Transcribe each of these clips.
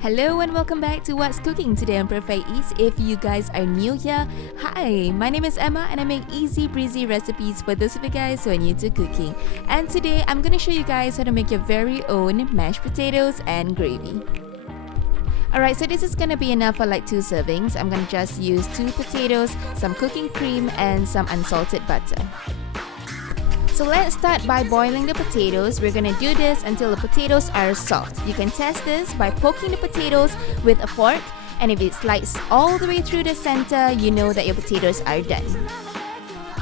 Hello and welcome back to What's Cooking today on Perfect Eats. If you guys are new here, hi, my name is Emma and I make easy breezy recipes for those of you guys who are new to cooking. And today I'm going to show you guys how to make your very own mashed potatoes and gravy. Alright, so this is going to be enough for like 2 servings. I'm going to just use 2 potatoes, some cooking cream and some unsalted butter. So let's start by boiling the potatoes. We're gonna do this until the potatoes are soft. You can test this by poking the potatoes with a fork, and if it slides all the way through the center, you know that your potatoes are done.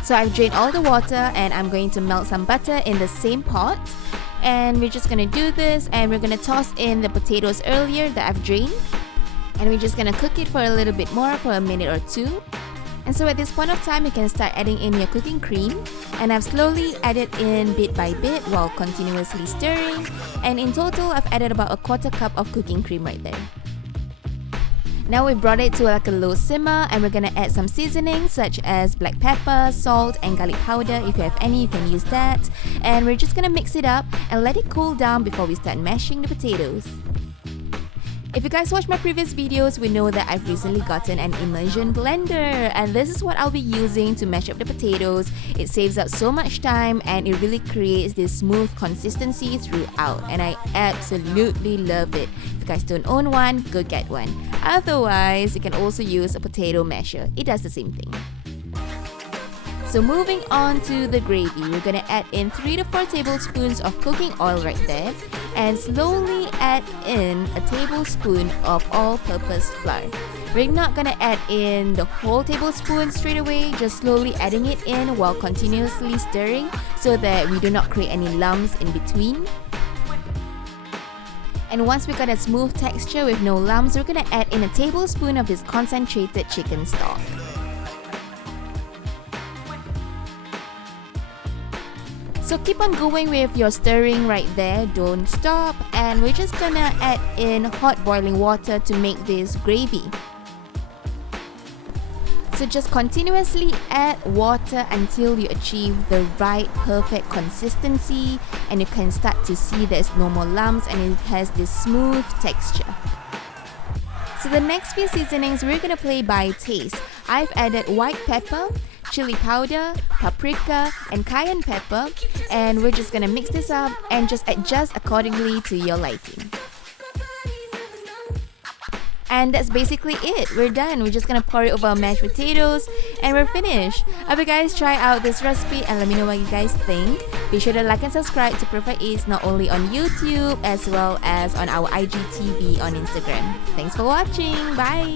So I've drained all the water and I'm going to melt some butter in the same pot. And we're just gonna do this and we're gonna toss in the potatoes earlier that I've drained. And we're just gonna cook it for a little bit more for a minute or 2. And so at this point of time, you can start adding in your cooking cream. And I've slowly added in bit by bit while continuously stirring. And in total, I've added about a 1/4 cup of cooking cream right there. Now we've brought it to like a low simmer and we're gonna add some seasonings such as black pepper, salt and garlic powder. If you have any, you can use that. And we're just gonna mix it up and let it cool down before we start mashing the potatoes. If you guys watched my previous videos, we know that I've recently gotten an immersion blender, and this is what I'll be using to mash up the potatoes. It saves up so much time and it really creates this smooth consistency throughout, and I absolutely love it. If you guys don't own one, go get one. Otherwise, you can also use a potato masher. It does the same thing. So moving on to the gravy, we're gonna add in 3 to 4 tablespoons of cooking oil right there and slowly add in a tablespoon of all-purpose flour. We're not gonna add in the whole tablespoon straight away, just slowly adding it in while continuously stirring so that we do not create any lumps in between. And once we got a smooth texture with no lumps, we're gonna add in a tablespoon of this concentrated chicken stock. So keep on going with your stirring right there, don't stop, and we're just gonna add in hot boiling water to make this gravy. So just continuously add water until you achieve the right perfect consistency, and you can start to see there's no more lumps and it has this smooth texture. So the next few seasonings we're gonna play by taste. I've added white pepper, chili powder, paprika and cayenne pepper, and we're just gonna mix this up and just adjust accordingly to your liking. And that's basically it. We're done. We're just gonna pour it over our mashed potatoes and we're finished. I hope you guys try out this recipe and let me know what you guys think. Be sure to like and subscribe to Perfect Eats not only on YouTube as well as on our IGTV on Instagram. Thanks for watching. Bye!